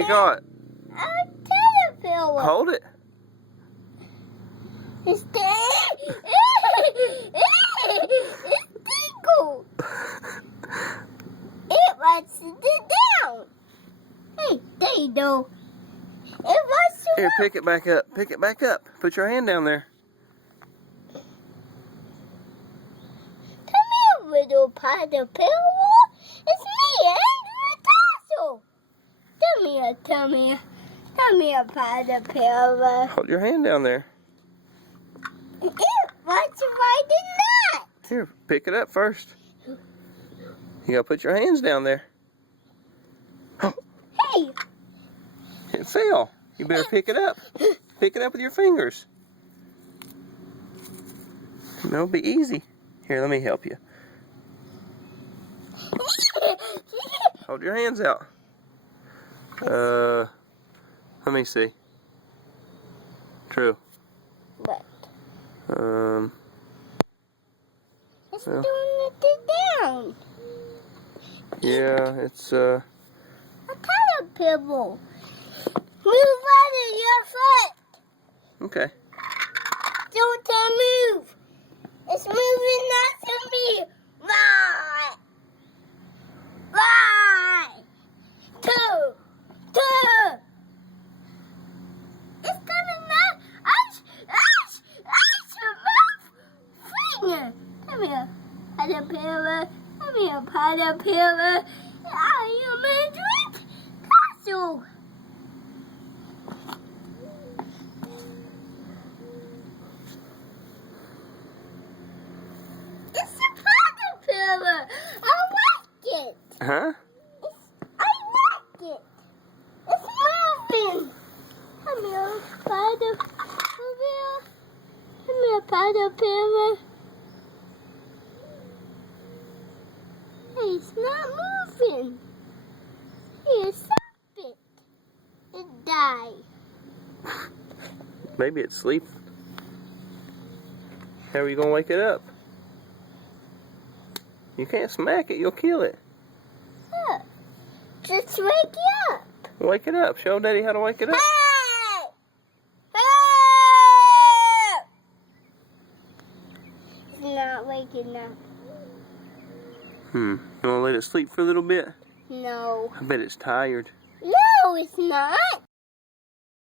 you got? A caterpillar. Hold it. It's tingle. It wants it down. Hey, there you go. It wants to. Here, pick it back up. Pick it back up. Put your hand down there. Come here, little caterpillar. It's me, Andrew Tassel. Come here, caterpillar. Hold your hand down there. It wants to ride the nut. Here, pick it up first. You gotta put your hands down there. Hey. It fell. You better pick it up. Pick it up with your fingers. No, be easy. Here, let me help you. Hold your hands out. Let me see. True. What? It's well. doing it down. Yeah, it's A caterpillar. Move out of your foot. okay. Don't move. It's moving not to me. Right. Right. Two. It's gonna not. Finger. Come here, caterpillar. Come here, caterpillar. I am a drink castle. It's a caterpillar. I like it. Huh? I like it. It's moving. Come here, caterpillar. Come here, caterpillar. Hey, it's not moving. Here, stop it. It died. Maybe it's sleeping. How are you gonna wake it up? You can't smack it, you'll kill it. Look. Just wake up. Wake it up. Show Daddy how to wake it up. Hey! Hey! It's not waking up. You wanna let it sleep for a little bit? No. I bet it's tired. No, it's not.